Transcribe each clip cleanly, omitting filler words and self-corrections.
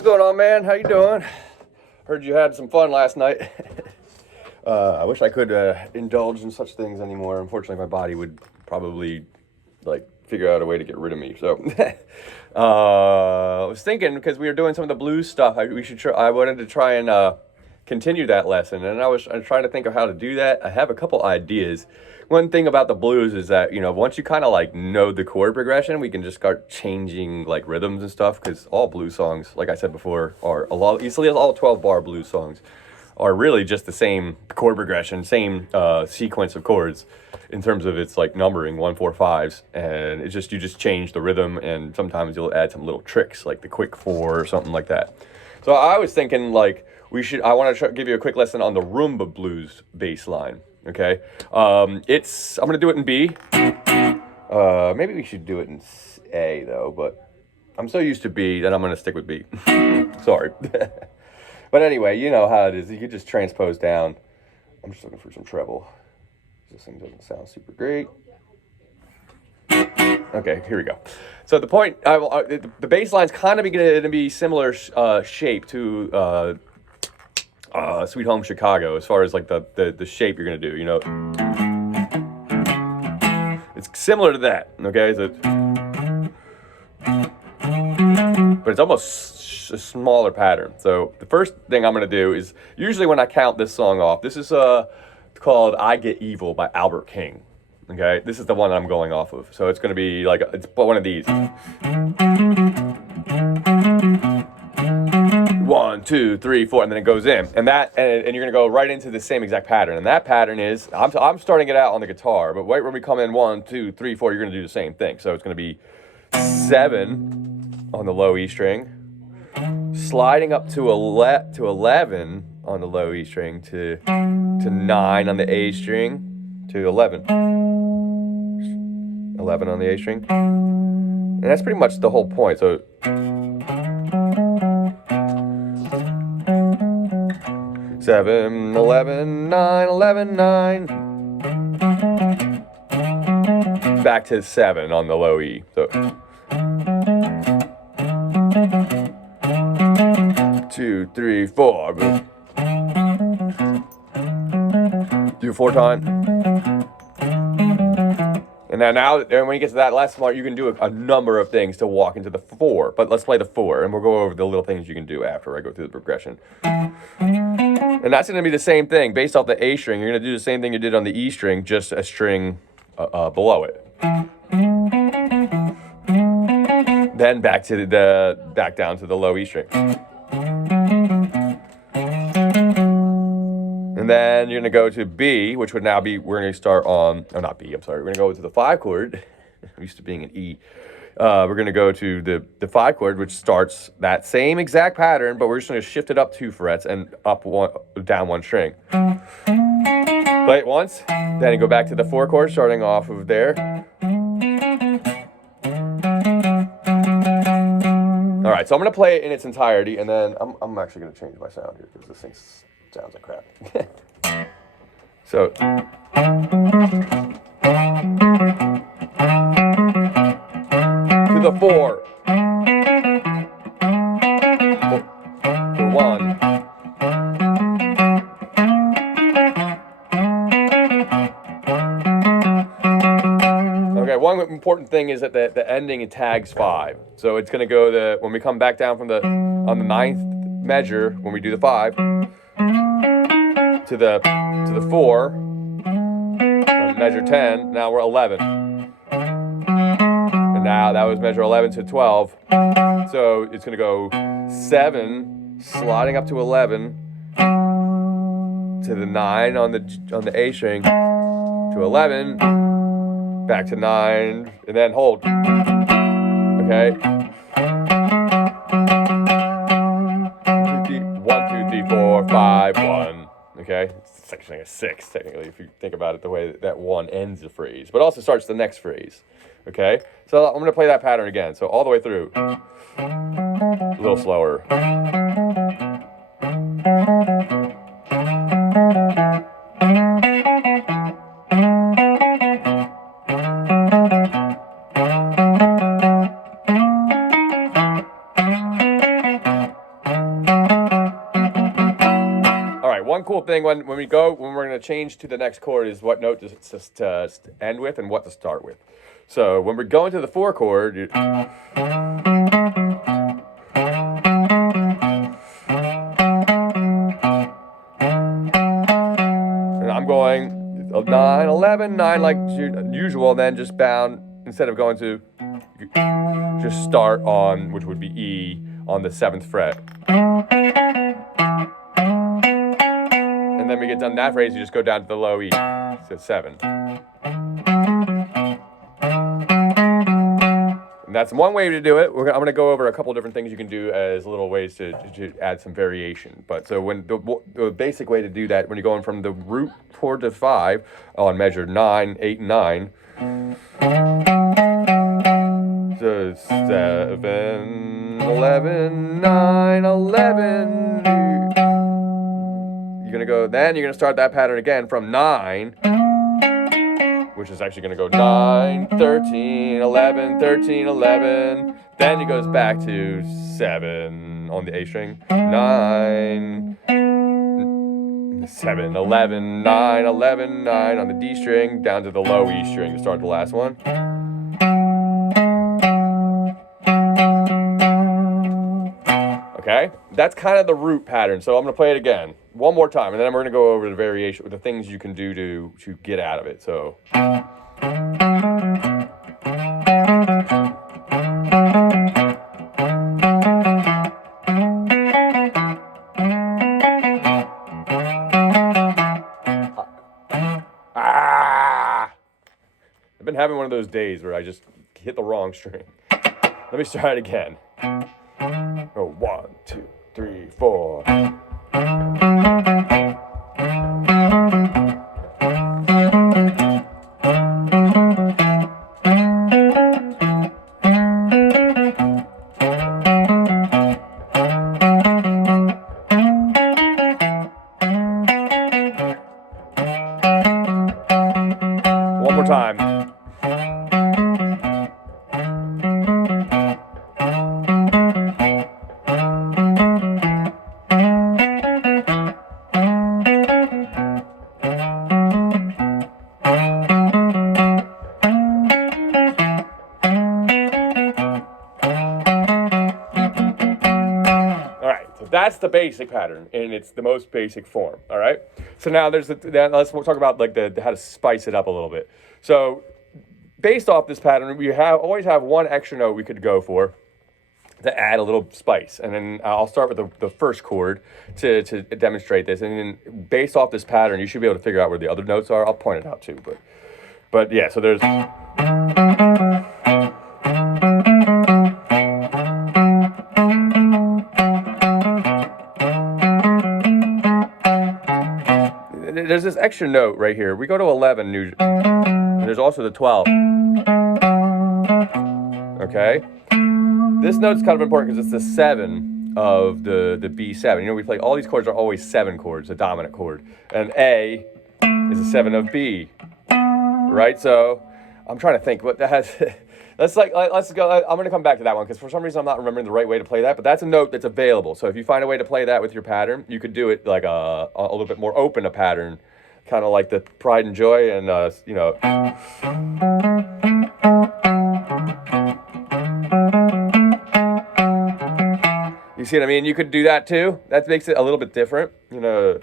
What's going on, man? How you doing? Heard you had some fun last night. I wish I could indulge in such things anymore. Unfortunately, my body would probably figure out a way to get rid of me. So I was thinking, because we were doing some of the blues stuff, I wanted to try and continue that lesson, and I'm trying to think of how to do that. I have a couple ideas. One thing about the blues is that, once you kind of know the chord progression, we can just start changing rhythms and stuff, because all blues songs, like I said before, are all 12 bar blues songs are really just the same chord progression, same sequence of chords in terms of its numbering, 1, 4, 5s, and you just change the rhythm, and sometimes you'll add some little tricks like the quick 4 or something like that. So I was thinking I want to give you a quick lesson on the Rumba blues bass line. Okay, I'm gonna do it in B. Maybe we should do it in A though, but I'm so used to B that I'm gonna stick with B. Sorry. But anyway, you know how it is. You could just transpose down. I'm just looking for some treble. This thing doesn't sound super great. Okay, here we go. So the point, the bass line's kind of going to be similar shape to Sweet Home Chicago, as far as the shape you're going to do. It's similar to that. Okay, so but it's almost a smaller pattern. So the first thing I'm going to do is, usually when I count this song off, this is called "I Get Evil" by Albert King. Okay, this is the one I'm going off of. So it's going to be it's one of these. 1, 2, 3, 4, and then it goes in, and you're gonna go right into the same exact pattern. And that pattern is, I'm starting it out on the guitar, but right when we come in 1, 2, 3, 4, you're gonna do the same thing. So it's gonna be 7 on the low E string, sliding up to 11 on the low E string, to 9 on the A string, to 11 on the A string, and that's pretty much the whole point. So 7, 11, 9, 11, 9. Back to 7 on the low E. So 2, 3, 4. Do 4 times. And then when you get to that last part, you can do a number of things to walk into the 4. But let's play the 4, and we'll go over the little things you can do after I go through the progression. And that's going to be the same thing. Based off the A string, you're going to do the same thing you did on the E string, just a string below it. Then back down to the low E string. And then you're going to go to B, which would now be, we're going to start on, oh, not B, I'm sorry. We're going to go to the 5 chord. I'm used to being an E. We're going to go to the 5 chord, which starts that same exact pattern, but we're just going to shift it up 2 frets and down 1 string. Play it once, then you go back to the 4 chord, starting off of there. All right, so I'm going to play it in its entirety, and then I'm actually going to change my sound here, because this thing sounds like crap. So. To the 4. To 1. Okay, one important thing is that the ending tags 5. So it's going to go when we come back down on the 9th measure, when we do the 5, to the 4, on measure 10, now we're 11. And now that was measure 11 to 12. So it's going to go 7, sliding up to 11, to the 9 on the A string, to 11, back to 9, and then hold. Okay? 1, 2, 3, 4, 5, 1. Okay? It's actually a 6, technically, if you think about it the way that 1 ends the phrase, but also starts the next phrase. Okay? So I'm going to play that pattern again. So all the way through. A little slower. one cool thing when we're going to change to the next chord is what note to end with and what to start with. So when we're going to the 4 chord, and I'm going 9, 11, 9 like usual, then just bound, instead of going to, just start on, which would be E, on the 7th fret. And then we get done that phrase, you just go down to the low E, so 7. And that's one way to do it. I'm going to go over a couple different things you can do as little ways to add some variation. But so when the basic way to do that, when you're going from the root chord to 5 on measure 9, 8, and 9. So 7, 11, 9, 11. You're going to go, then you're going to start that pattern again from 9. Which is actually going to go 9, 13, 11, 13, 11. Then it goes back to 7 on the A string. 9, 7, 11, 9, 11, 9 on the D string, down to the low E string to start the last one. Okay, that's kind of the root pattern. So I'm going to play it again one more time, and then we're going to go over the variation, the things you can do to get out of it. So. I've been having one of those days where I just hit the wrong string. Let me try it again. Oh, 1, 2, 3, 4. One more time. That's the basic pattern, and it's the most basic form. All right. So now let's talk about like how to spice it up a little bit. So based off this pattern, we always have one extra note we could go for to add a little spice, and then I'll start with the first chord to demonstrate this, and then based off this pattern, you should be able to figure out where the other notes are. I'll point it out too, but yeah. So there's. There's this extra note right here. We go to 11, and there's also the 12. Okay? This note's kind of important because it's the 7 of the B7. You know, we play, all these chords are always 7 chords, a dominant chord. And A is a 7 of B. Right? So, I'm trying to think what that has. Let's go. I'm going to come back to that one because for some reason I'm not remembering the right way to play that, but that's a note that's available. So if you find a way to play that with your pattern, you could do it like a little bit more open a pattern, kind of like the Pride and Joy, and you know. You see what I mean? You could do that too. That makes it a little bit different, you know.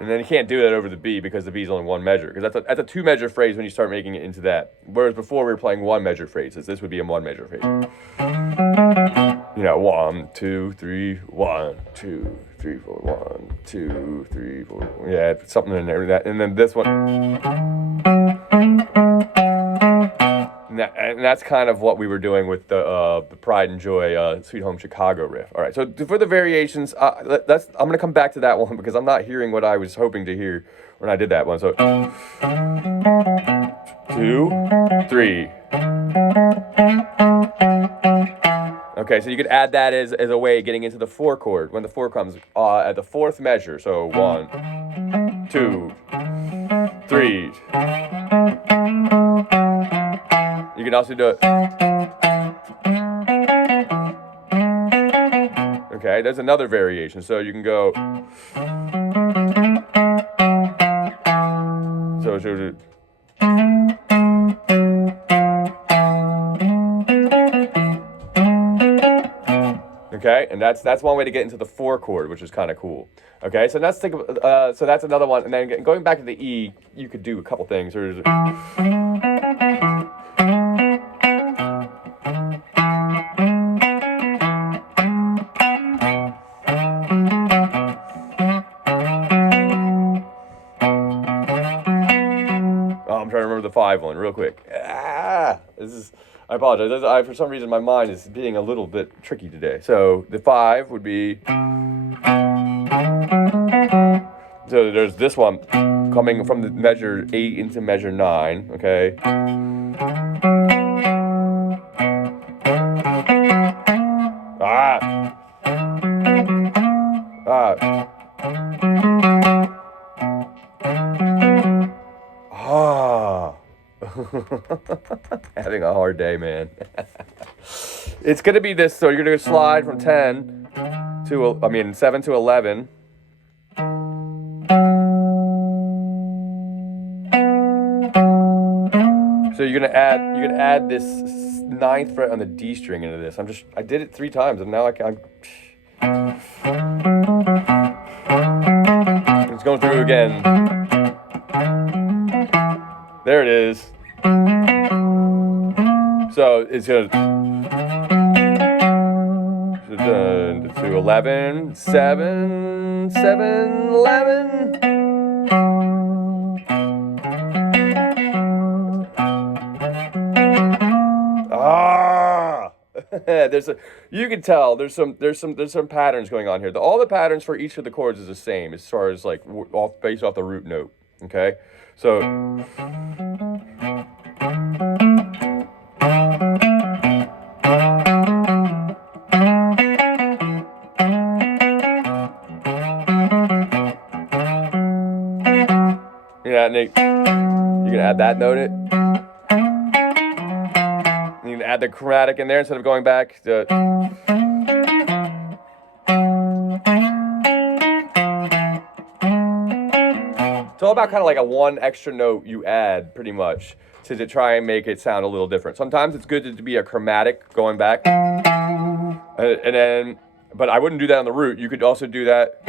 And then you can't do that over the B because the B is only one measure. Because that's a 2 measure phrase when you start making it into that. Whereas before we were playing 1 measure phrases. This would be a 1 measure phrase. You know, 1, 2, 3, 1, 2, 3, 4, 1, 2, 3, 4. Yeah, something in there. And then this one. And that's kind of what we were doing with the Pride and Joy Sweet Home Chicago riff. All right, so for the variations, I'm going to come back to that one because I'm not hearing what I was hoping to hear when I did that one. So 2, 3. Okay, so you could add that as a way of getting into the 4 chord when the 4 comes at the 4th measure. So 1, 2, 3. can also do it. Okay, there's another variation. So you can go. So okay, and that's one way to get into the 4 chord, which is kind of cool. Okay, so let's think of, so that's another one, and then going back to the E, you could do a couple things. There I'm trying to remember the 5 one real quick. I apologize. For some reason, my mind is being a little bit tricky today. So the 5 would be. So there's this one coming from the measure 8 into measure 9. Okay. Having a hard day, man. It's gonna be this. So you're gonna slide from 7 to 11. So you're gonna add this 9th fret on the D string into this. I did it 3 times, and now I'm it's going through again. There it is. So it's gonna to 11, 7, 7, 11. You can tell there's some patterns going on here. All the patterns for each of the chords is the same as far as like based off the root note. Okay, so. Yeah, Nick, you can add that note it. You can add the chromatic in there instead of going back to. It's all about kind of like a one extra note you add, pretty much, to try and make it sound a little different. Sometimes it's good to be a chromatic going back, and then, but I wouldn't do that on the root. You could also do that.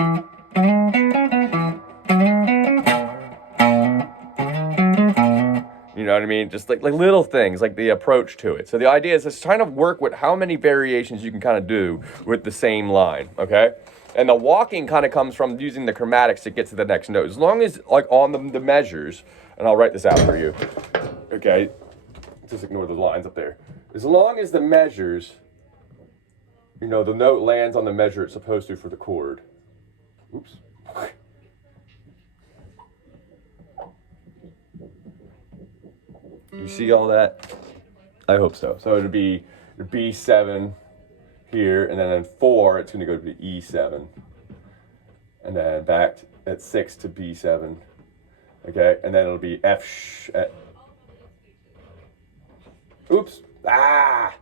You know what I mean? Just like little things, like the approach to it. So the idea is just trying to work with how many variations you can kind of do with the same line, okay? And the walking kind of comes from using the chromatics to get to the next note. As long as, like, on the measures, and I'll write this out for you, okay? Just ignore the lines up there. As long as the measures, you know, the note lands on the measure it's supposed to for the chord. Oops. You see all that? I hope so. So it'd be B7 here, and then at 4, it's going to go to E7. And then back at 6 to B7. Okay, and then it'll be F at. Oops. Ah!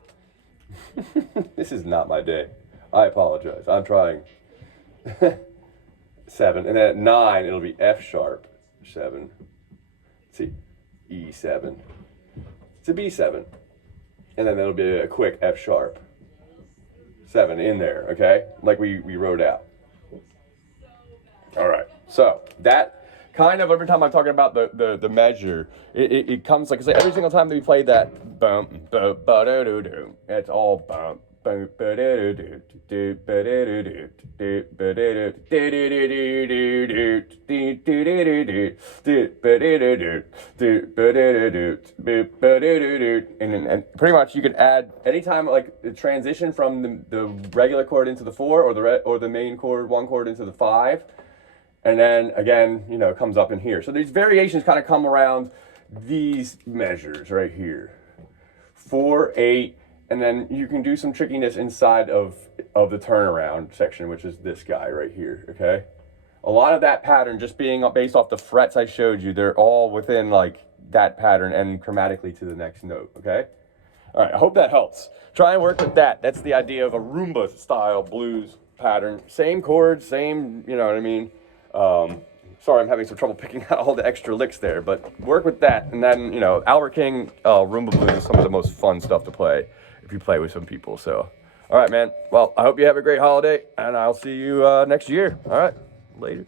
This is not my day. I apologize. I'm trying. 7. And then at 9, it'll be F sharp 7. Let's see. E7 to B7, and then there'll be a quick F sharp 7 in there, okay, like we wrote out. All right, so that kind of every time I'm talking about the measure, it comes like I say every single time that we play that bump, it's all bump. And pretty much you could add anytime like the transition from the regular chord into the 4 or the main chord 1 chord into the 5, and then again, you know, it comes up in here. So these variations kind of come around these measures right here, 4, 8. And then you can do some trickiness inside of the turnaround section, which is this guy right here, okay? A lot of that pattern just being based off the frets I showed you, they're all within like that pattern and chromatically to the next note, okay? All right, I hope that helps. Try and work with that. That's the idea of a Rumba style blues pattern. Same chords, same, you know what I mean? Sorry, I'm having some trouble picking out all the extra licks there, but work with that. And then, you know, Albert King Rumba blues is some of the most fun stuff to play if you play with some people. So, all right, man. Well, I hope you have a great holiday, and I'll see you next year. All right, later.